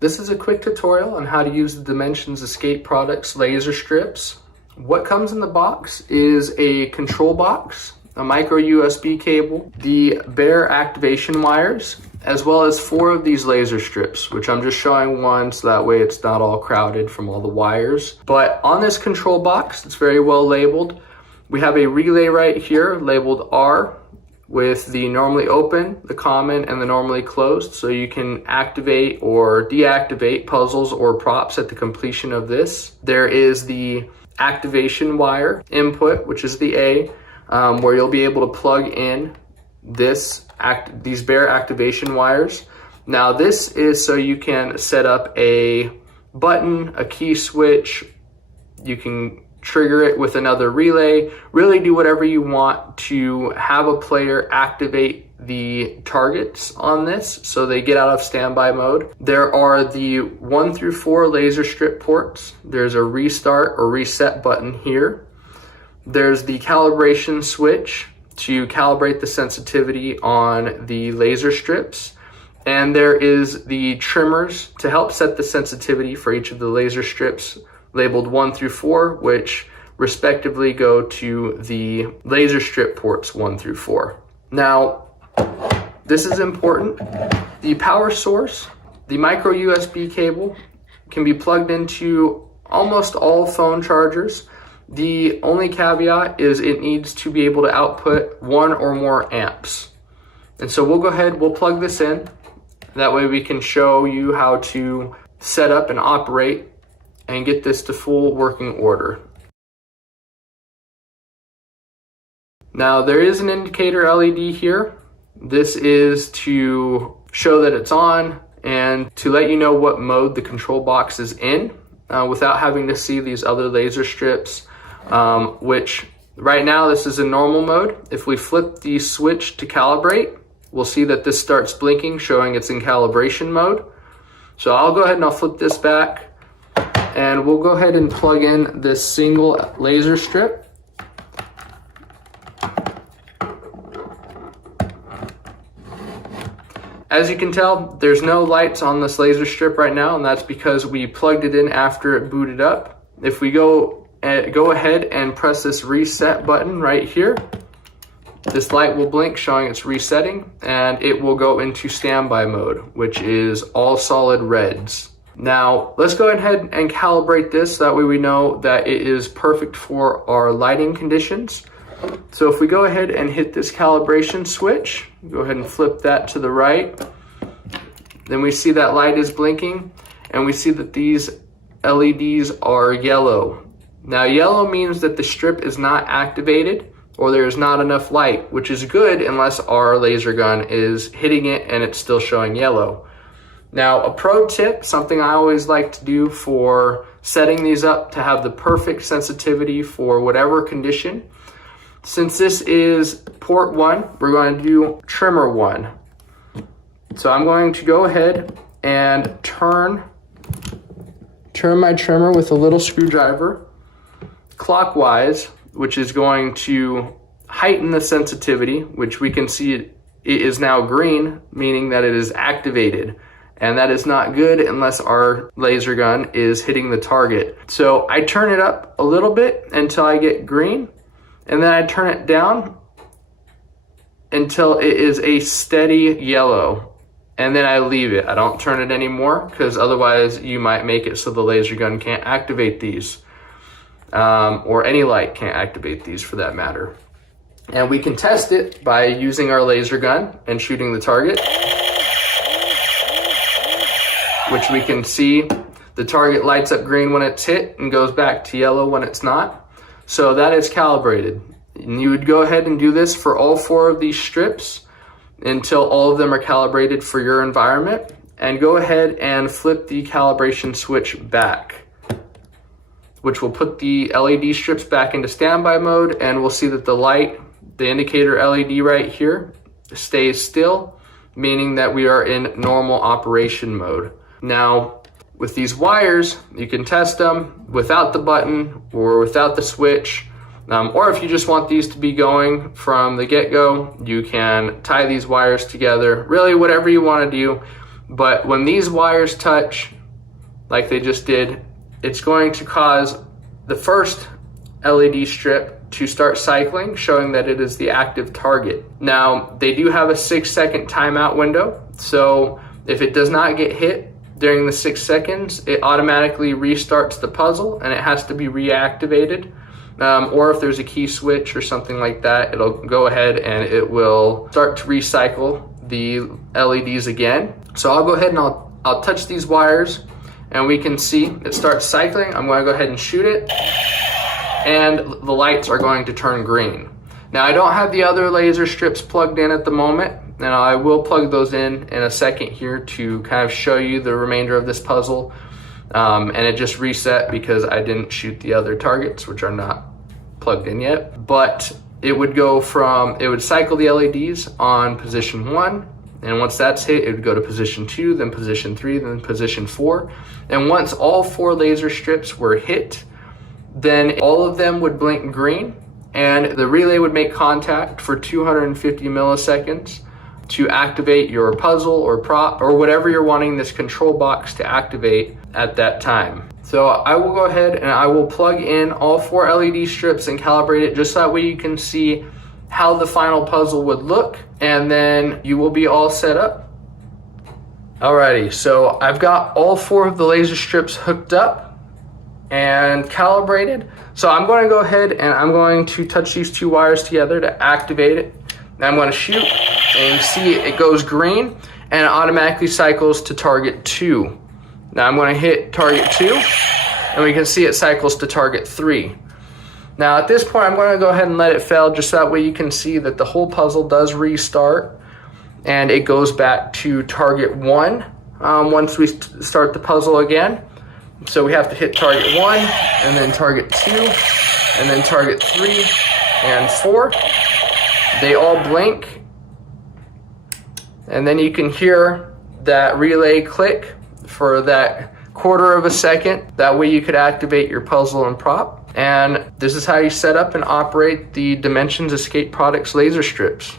This is a quick tutorial on how to use the Dimensions Escape Products laser strips. What comes in the box is a control box, a micro USB cable, the bare activation wires, as well as 4 of these laser strips, which I'm just showing one so that way it's not all crowded from all the wires. But on this control box, it's very well labeled. We have a relay right here labeled R with the normally open, the common, and the normally closed, so you can activate or deactivate puzzles or props at the completion of this. There is the activation wire input, which is the A, where you'll be able to plug in these bare activation wires. Now this is so you can set up a button, a key switch, you can trigger it with another relay, really do whatever you want to have a player activate the targets on this so they get out of standby mode. There are the 1 through 4 laser strip ports. There's a restart or reset button here. There's the calibration switch to calibrate the sensitivity on the laser strips. And there is the trimmers to help set the sensitivity for each of the laser strips labeled 1 through 4, which respectively go to the laser strip ports 1 through 4. Now, this is important. The power source, the micro USB cable, can be plugged into almost all phone chargers. The only caveat is it needs to be able to output 1 or more amps. And so we'll go ahead, we'll plug this in. That way we can show you how to set up and operate and get this to full working order. Now there is an indicator LED here. This is to show that it's on and to let you know what mode the control box is in without having to see these other laser strips, which right now this is in normal mode. If we flip the switch to calibrate, we'll see that this starts blinking, showing it's in calibration mode. So I'll go ahead and I'll flip this back, and we'll go ahead and plug in this single laser strip. As you can tell, there's no lights on this laser strip right now, and that's because we plugged it in after it booted up. If we go ahead and press this reset button right here, this light will blink showing it's resetting, and it will go into standby mode, which is all solid reds. Now, let's go ahead and calibrate this so that way we know that it is perfect for our lighting conditions. So if we go ahead and hit this calibration switch, go ahead and flip that to the right, then we see that light is blinking, and we see that these LEDs are yellow. Now, yellow means that the strip is not activated or there is not enough light, which is good unless our laser gun is hitting it and it's still showing yellow. Now, a pro tip, something I always like to do for setting these up to have the perfect sensitivity for whatever condition. Since this is port 1, we're going to do trimmer 1. So I'm going to go ahead and turn my trimmer with a little screwdriver clockwise, which is going to heighten the sensitivity, which we can see it is now green, meaning that it is activated. And that is not good unless our laser gun is hitting the target. So I turn it up a little bit until I get green, and then I turn it down until it is a steady yellow. And then I leave it. I don't turn it anymore because otherwise you might make it so the laser gun can't activate these. Or any light can't activate these for that matter. And we can test it by using our laser gun and shooting the target, which we can see the target lights up green when it's hit and goes back to yellow when it's not. So that is calibrated. And you would go ahead and do this for all 4 of these strips until all of them are calibrated for your environment. And go ahead and flip the calibration switch back, which will put the LED strips back into standby mode, and we'll see that the light, the indicator LED right here, stays still, meaning that we are in normal operation mode. Now, with these wires, you can test them without the button or without the switch, or if you just want these to be going from the get-go, you can tie these wires together, really whatever you want to do. But when these wires touch, like they just did, it's going to cause the first LED strip to start cycling, showing that it is the active target. Now, they do have a 6-second timeout window, so if it does not get hit during the 6 seconds, it automatically restarts the puzzle and it has to be reactivated. Or if there's a key switch or something like that, it'll go ahead and it will start to recycle the LEDs again. So I'll go ahead and I'll touch these wires and we can see it starts cycling. I'm going to go ahead and shoot it and the lights are going to turn green. Now I don't have the other laser strips plugged in at the moment, and I will plug those in a second here to kind of show you the remainder of this puzzle. And it just reset because I didn't shoot the other targets, which are not plugged in yet. But it would go from, it would cycle the LEDs on position 1, and once that's hit, it would go to position 2, then position 3, then position 4. And once all 4 laser strips were hit, then all of them would blink green, and the relay would make contact for 250 milliseconds to activate your puzzle or prop or whatever you're wanting this control box to activate at that time. So I will go ahead and I will plug in all 4 LED strips and calibrate it just that way you can see how the final puzzle would look, and then you will be all set up. Alrighty, so I've got all 4 of the laser strips hooked up and calibrated. So I'm going to go ahead and I'm going to touch these 2 wires together to activate it. Now I'm going to shoot, and you see it goes green and it automatically cycles to target 2. Now I'm going to hit target 2 and we can see it cycles to target 3. Now at this point I'm going to go ahead and let it fail just that way you can see that the whole puzzle does restart and it goes back to target 1 once we start the puzzle again. So we have to hit target 1 and then target 2 and then target 3 and 4. They all blink, and then you can hear that relay click for that 1/4 of a second. That way you could activate your puzzle and prop. And this is how you set up and operate the Dimensions Escape Products laser strips.